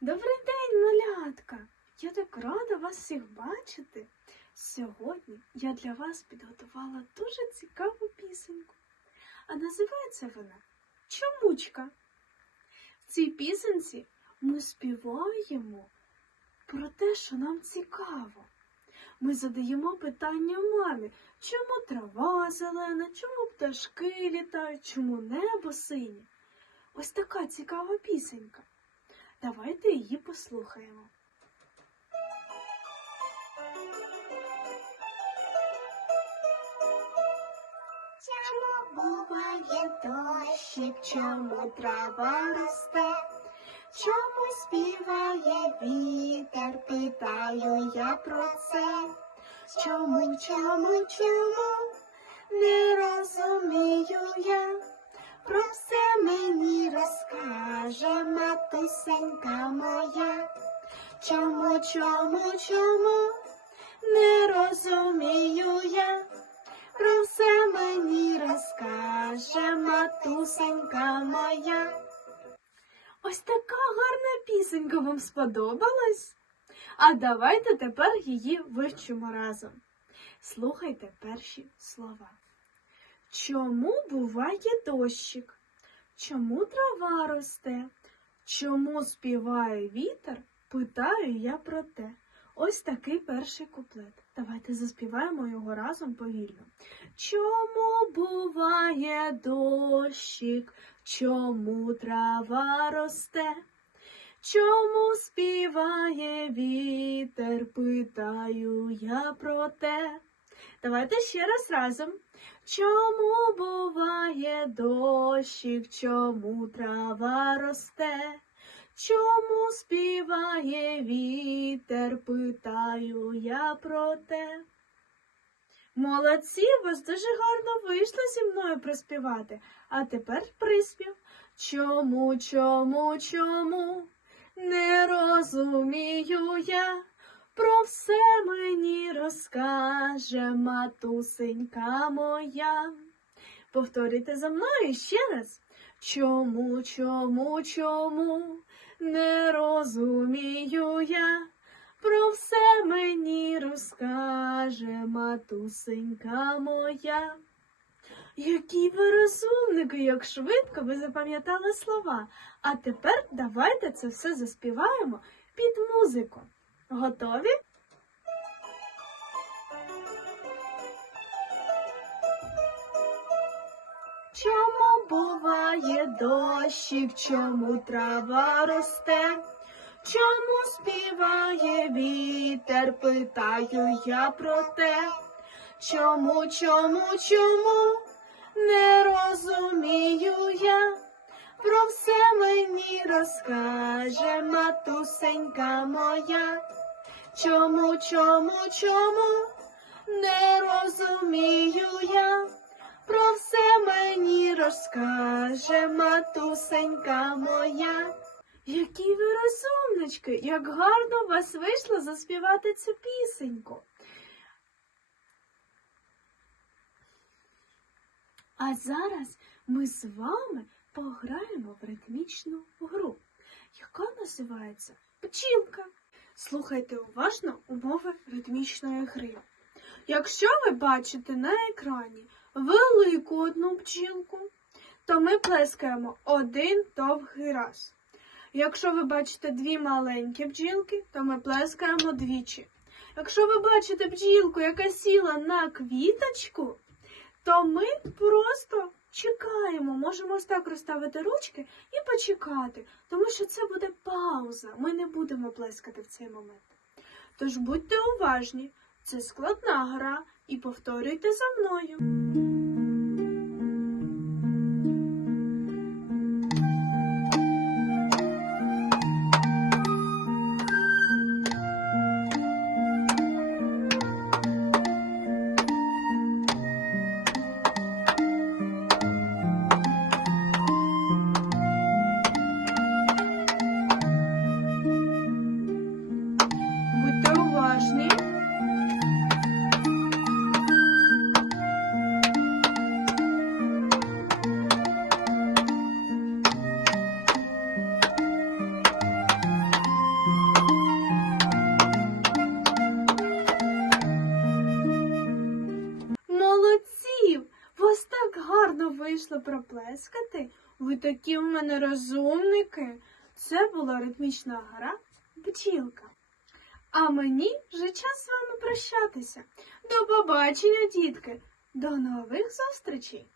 Добрий день, малятка! Я так рада вас всіх бачити. Сьогодні я для вас підготувала дуже цікаву пісеньку. А називається вона Чомучка. В цій пісенці ми співаємо про те, що нам цікаво. Ми задаємо питання мамі, чому трава зелена, чому пташки літають, чому небо синє. Ось така цікава пісенька. Давайте її послухаємо. Чому буває дощик, чому трава росте? Чому співає вітер, питаю я про це. Чому, чому, чому не розумію я? Про все розкаже матусенька моя. Чому, чому, чому не розумію я? Про все мені розкаже матусенька моя. Ось така гарна пісенька вам сподобалась? А давайте тепер її вивчимо разом. Слухайте перші слова. Чому буває дощик? Чому трава росте? Чому співає вітер? Питаю я про те. Ось такий перший куплет. Давайте заспіваємо його разом повільно. Чому буває дощик? Чому трава росте? Чому співає вітер? Питаю я про те. Давайте ще раз разом. Чому буває дощик? Чому трава росте? Чому співає вітер? Питаю я про те. Молодці, вас дуже гарно вийшло зі мною проспівати. А тепер приспів. Чому, чому, чому? Не розумію я. Про все мені розкаже матусенька моя. Повторюйте за мною ще раз. Чому, чому, чому? Розумію я. Про все мені розкаже матусенька моя. Які ви розумники, як швидко ви запам'ятали слова. А тепер давайте це все заспіваємо під музику. Готові? Чому буває дощик, чому трава росте? Чому співає вітер, питаю я про те. Чому, чому, чому не розумію я? Про все мені розкаже матусенька моя. Чому, чому, чому не розумію я? Про все мені розкаже матусенька моя. Які ви розумнички, як гарно у вас вийшло заспівати цю пісеньку. А зараз ми з вами пограємо в ритмічну гру, яка називається Пчілка. Слухайте уважно умови ритмічної гри. Якщо ви бачите на екрані велику одну бджілку, то ми плескаємо один довгий раз. Якщо ви бачите дві маленькі бджілки, то ми плескаємо двічі. Якщо ви бачите бджілку, яка сіла на квіточку, то ми просто чекаємо. Можемо ось так розставити ручки і почекати, тому що це буде пауза. Ми не будемо плескати в цей момент. Тож будьте уважні, це складна гра, і повторюйте за мною. Вийшло проплескати. Ви такі в мене розумники. Це була ритмічна гра бджілка. А мені вже час з вами прощатися. До побачення, дітки. До нових зустрічей!